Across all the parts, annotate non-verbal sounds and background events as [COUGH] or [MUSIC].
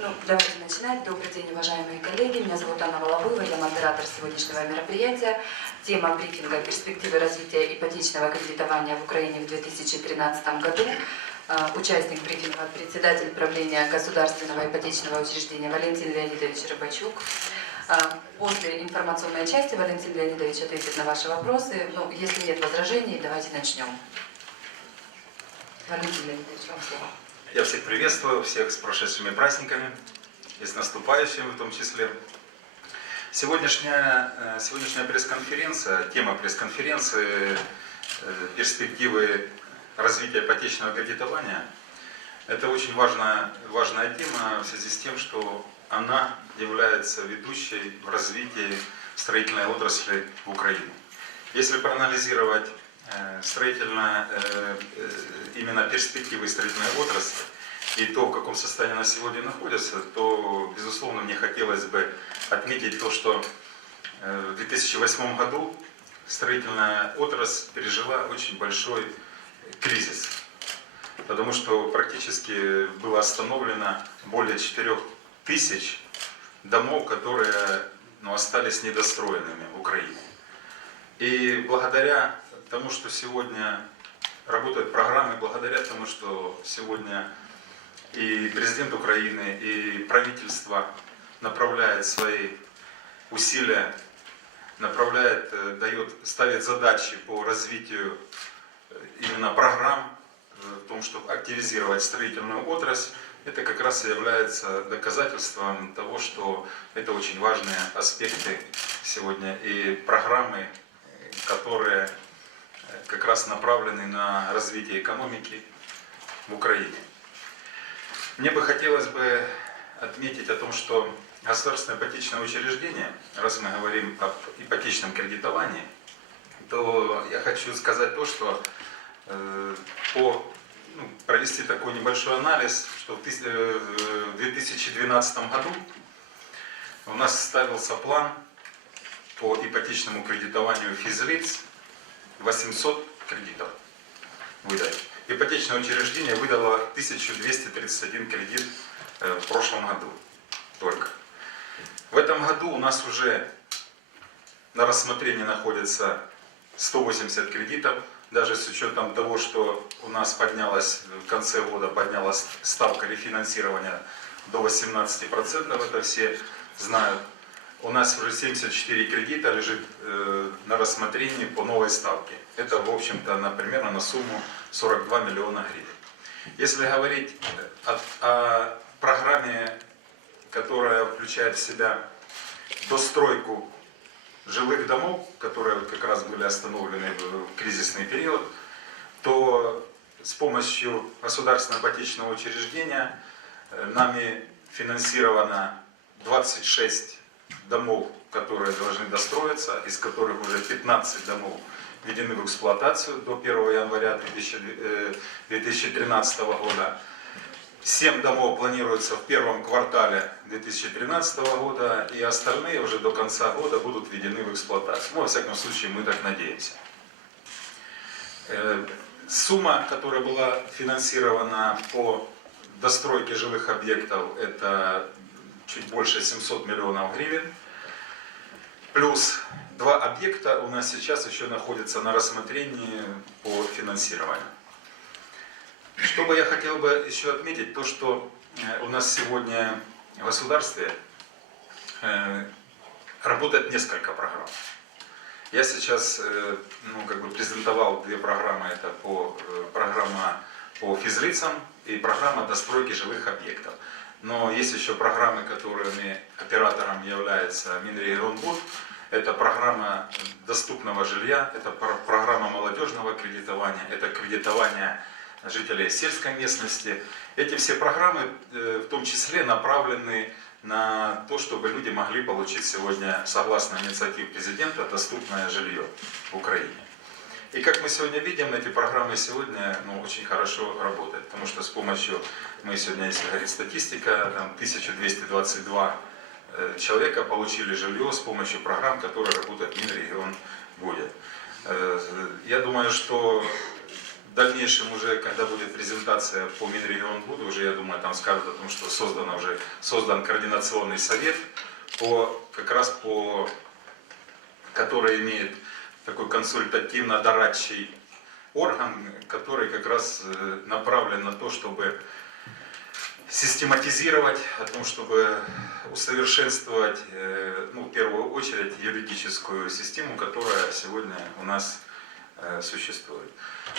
Ну, давайте начинать. Добрый день, уважаемые коллеги. Меня зовут Анна Воловыва, я модератор сегодняшнего мероприятия. Тема брифинга «Перспективы развития ипотечного кредитования в Украине в 2013 году». Э, Участник брифинга – председатель правления Государственного ипотечного учреждения Валентин Леонидович Рыбачук. Э, После информационной части Валентин Леонидович ответит на ваши вопросы. Ну, если нет возражений, давайте начнем. Валентин Леонидович, вам слово. Я всех приветствую, всех с прошедшими праздниками и с наступающим в том числе. Сегодняшняя, э, сегодняшняя пресс-конференция, тема пресс-конференции э, «Перспективы развития ипотечного кредитования» это очень важная, важная тема в связи с тем, что она является ведущей в развитии строительной отрасли в Украине. Если проанализировать э, строительно, э, э, именно перспективы строительной отрасли и то, в каком состоянии она сегодня находится, то, безусловно, мне хотелось бы отметить то, что в 2008 году строительная отрасль пережила очень большой кризис, потому что практически было остановлено более 4 тысяч домов, которые ну, остались недостроенными в Украине. И благодаря тому, что сегодня работают программы, благодаря тому, что сегодня и президент Украины, и правительство направляет свои усилия, направляет, э, дает, ставит задачи по развитию э, именно программ, э, в том, чтобы активизировать строительную отрасль, это как раз и является доказательством того, что это очень важные аспекты сегодня и программы, которые как раз направлены на развитие экономики в Украине. Мне бы хотелось бы отметить о том, что государственное ипотечное учреждение, раз мы говорим об ипотечном кредитовании, то я хочу сказать то, что э, по ну, провести такой небольшой анализ, что в э, в 2012 году у нас ставился план по ипотечному кредитованию физлиц 800 кредитов выдать. Ипотечное учреждение выдало 1231 кредит э, в прошлом году только. В этом году у нас уже на рассмотрении находится 180 кредитов, даже с учетом того, что у нас поднялась в конце года поднялась ставка рефинансирования до 18%, это все знают. У нас уже 74 кредита лежит э, на рассмотрении по новой ставке. Это, в общем-то, на, примерно на сумму 42 миллиона гривен. Если говорить о, о программе, которая включает в себя достройку жилых домов, которые как раз были остановлены в кризисный период, то с помощью государственного ипотечного учреждения э, нами финансировано 26 домов, которые должны достроиться, из которых уже 15 домов введены в эксплуатацию до 1 января 2000, э, 2013 года. Семь домов планируется в первом квартале 2013 года, и остальные уже до конца года будут введены в эксплуатацию. Ну, во всяком случае, мы так надеемся. Э, Сумма, которая была финансирована по достройке жилых объектов, это чуть больше 700 миллионов гривен. Плюс два объекта у нас сейчас еще находятся на рассмотрении по финансированию. Что бы я хотел бы еще отметить, то что э, у нас сегодня в государстве э, работает несколько программ. Я сейчас э, ну, как бы презентовал две программы, это по, программа по физлицам и программа достройки жилых объектов. Но есть еще программы, которыми оператором является Минрегионбуд. Это программа доступного жилья, это про- программа молодежного кредитования, это кредитование жителей сельской местности. Эти все программы э, в том числе направлены на то, чтобы люди могли получить сегодня, согласно инициативе президента, доступное жилье в Украине. И как мы сегодня видим, эти программы сегодня ну, очень хорошо работают, потому что с помощью, мы сегодня, если говорить статистика, там 1222 э, человека получили жилье с помощью программ, которые работают в Минрегион будет. Э, Я думаю, что дальнейшем уже, когда будет презентация по Минрегионбуду, уже, я думаю, там скажут о том, что создано уже, создан координационный совет, по, как раз по, который имеет такой консультативно-дорадчий орган, который как раз э, направлен на то, чтобы систематизировать, о том, чтобы усовершенствовать, э, ну, в первую очередь, юридическую систему, которая сегодня у нас э, существует.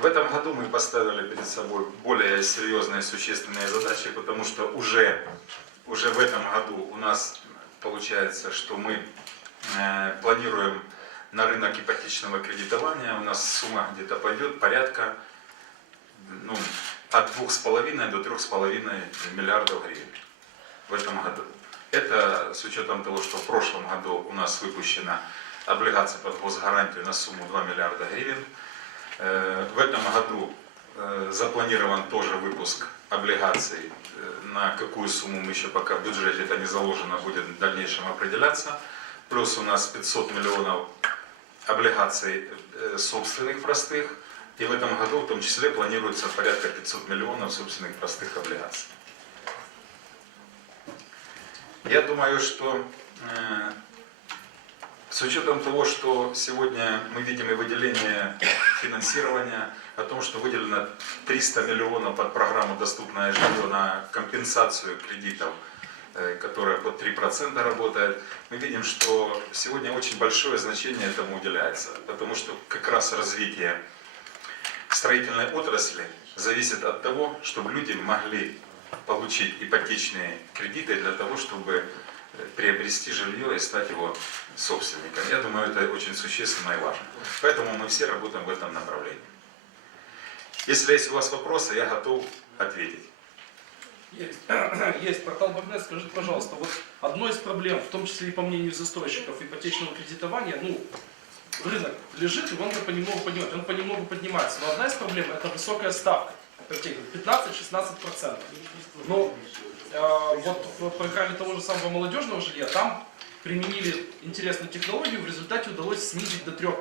В этом году мы поставили перед собой более серьезные существенные задачи, потому что уже, уже в этом году у нас получается, что мы планируем на рынок ипотечного кредитования, у нас сумма где-то пойдет порядка ну, от 2,5 до 3,5 миллиардов гривен в этом году. Это с учетом того, что в прошлом году у нас выпущена облигация под госгарантию на сумму 2 миллиарда гривен. Э, В этом году э, запланирован тоже выпуск облигаций, э, на какую сумму мы еще пока в бюджете это не заложено, будет в дальнейшем определяться. Плюс у нас 500 миллионов облигаций э, собственных простых. И в этом году в том числе планируется порядка 500 миллионов собственных простых облигаций. Я думаю, что э, с учетом того, что сегодня мы видим и выделение финансирования, о том, что выделено 300 миллионов под программу «Доступное жилье» на компенсацию кредитов, которая под 3% работает, мы видим, что сегодня очень большое значение этому уделяется, потому что как раз развитие строительной отрасли зависит от того, чтобы люди могли получить ипотечные кредиты для того, чтобы э, приобрести жилье и стать его собственником. Я думаю, это очень существенно и важно. Поэтому мы все работаем в этом направлении. Если есть у вас вопросы, я готов ответить. Есть. [COUGHS] Есть. Портал Багнет, скажите, пожалуйста, вот одной из проблем, в том числе и по мнению застройщиков ипотечного кредитования, ну, рынок лежит, и он понемногу поднимается, он понемногу поднимается. Но одна из проблем это высокая ставка. ипотеки, 15-16%. Но э, вот в программе того же самого молодежного жилья там применили интересную технологию, в результате удалось снизить до 3%.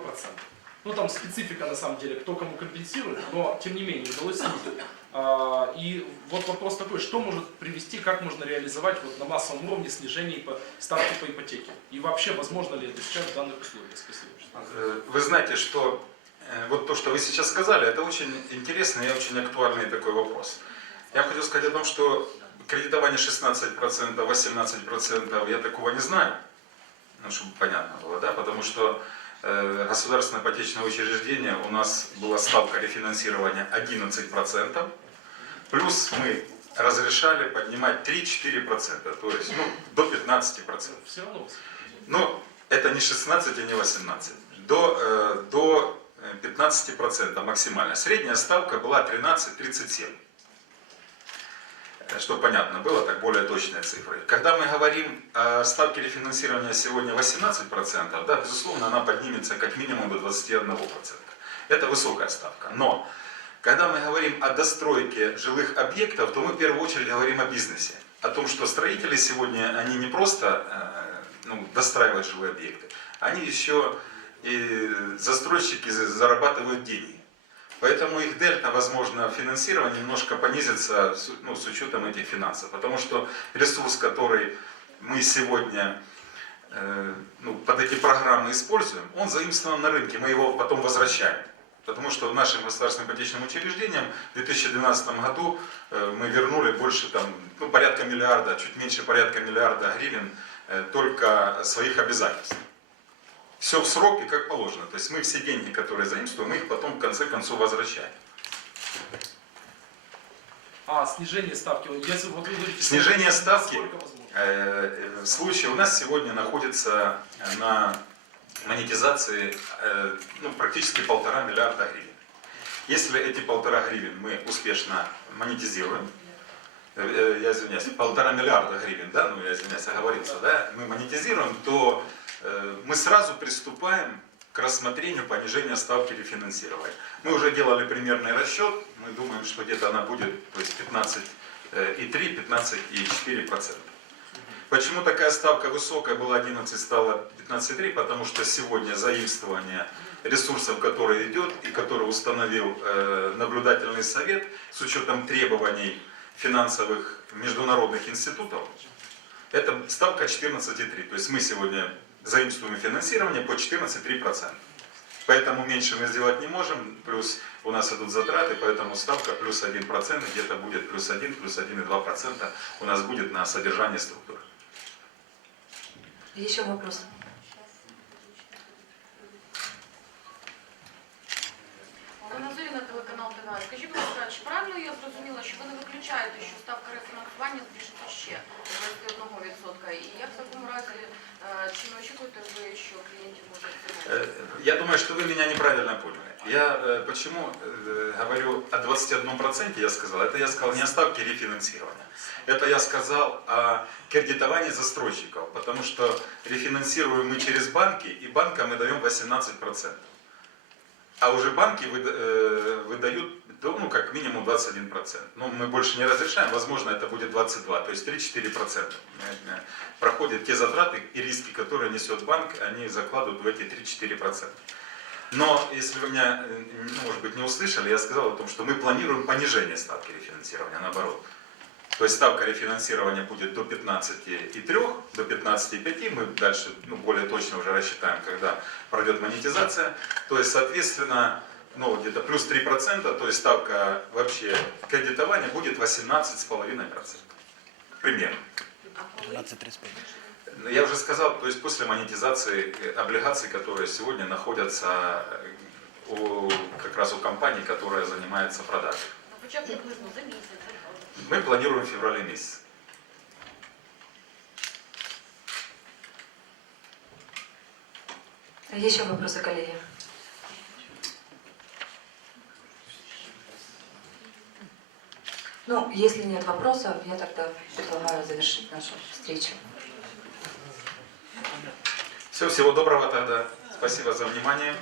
Ну там специфика на самом деле, кто кому компенсирует, но тем не менее удалось снизить. А, И вот вопрос такой, что может привести, как можно реализовать вот на массовом уровне снижение ставки по ипотеке? И вообще, возможно ли это сейчас в данных условиях? Спасибо. Э, Вы знаете, что э, вот то, что вы сейчас сказали, это очень интересный и очень актуальный такой вопрос. Я хочу сказать о том, что кредитование 16%, 18%, я такого не знаю, ну, чтобы понятно было, да, потому что государственное ипотечное учреждение, у нас была ставка рефинансирования 11%, плюс мы разрешали поднимать 3-4%, то есть ну, до 15%. Все равно. Но это не 16 и не 18. До, э, до э, 15% максимально. Средняя ставка была 13-37. Чтобы понятно было, так более точные цифры. Когда мы говорим о ставке рефинансирования сегодня 18%, да, безусловно, она поднимется как минимум до 21%. Это высокая ставка. Но когда мы говорим о достройке жилых объектов, то мы в первую очередь говорим о бизнесе. О том, что строители сегодня, они не просто э, ну, достраивают жилые объекты, они еще и застройщики за- зарабатывают деньги. Поэтому их дельта, возможно, финансирование немножко понизится ну, с учетом этих финансов. Потому что ресурс, который мы сегодня э, ну, под эти программы используем, он заимствован на рынке, мы его потом возвращаем. Потому что нашим государственным ипотечным учреждениям в 2012 году э, мы вернули больше, там, ну, порядка миллиарда, чуть меньше порядка миллиарда гривен э, только своих обязательств. Все в срок и как положено. То есть мы все деньги, которые заимствуем, мы их потом в конце концов возвращаем. А, снижение ставки. Если вот вы говорите, Снижение ставки. Возможно? Э, В случае у нас сегодня находится на монетизации э, ну, практически полтора миллиарда гривен. Если эти полтора гривен мы успешно монетизируем, э, э, я извиняюсь, полтора миллиарда гривен, да, ну я извиняюсь, оговорился, да, мы монетизируем, то э, мы сразу приступаем к рассмотрению понижения ставки рефинансирования. Мы уже делали примерный расчет, мы думаем, что где-то она будет то есть 15,3, 15,4%. Почему такая ставка высокая была 11, стала 15,3? Потому что сегодня заимствование ресурсов, который идет и который установил э, наблюдательный совет с учетом требований финансовых международных институтов, это ставка 14,3. То есть мы сегодня заимствуем финансирование по 14,3%. Поэтому меньше мы сделать не можем, плюс у нас идут затраты, поэтому ставка плюс 1%, где-то будет плюс 1, плюс 1,2% у нас будет на содержание структуры. Еще вопросы? Олена Зоріна, телеканал ТВ. Скажіть, будь ласка, чи правильно я зрозуміла, що ви не виключаєте, що ставка рефінансування збільшиться ще до 21%? І як в такому разі, е, чи не очікуєте ви, що клієнтів може Э, Я думаю, что вы меня неправильно поняли. Я э, почему э, говорю о 21%, я сказал, это я сказал не о ставке рефинансирования. Это я сказал о кредитовании застройщиков, потому что рефинансируем мы через банки, и банкам мы даем 18%. А уже банки выда- э, выдают, да, ну, как минимум 21%. Ну, мы больше не разрешаем, возможно, это будет 22%, то есть 3-4%. Э, э, Проходят те затраты и риски, которые несет банк, они закладывают в эти 3-4%. Но если вы меня, э, может быть, не услышали, я сказал о том, что мы планируем понижение ставки рефинансирования, наоборот. То есть ставка рефинансирования будет до 15,3, до 15,5. Мы дальше ну, более точно уже рассчитаем, когда пройдет монетизация. То есть, соответственно, ну, где-то плюс 3%, то есть ставка вообще кредитования будет 18,5%. Примерно. Ну, Я уже сказал, то есть после монетизации э, облигаций, которые сегодня находятся э, у, как раз у компании, которая занимается продажей. Ну. Мы планируем в феврале месяце. Еще вопросы, коллеги? Ну, если нет вопросов, я тогда предлагаю завершить нашу встречу. Все, всего доброго тогда. Спасибо за внимание.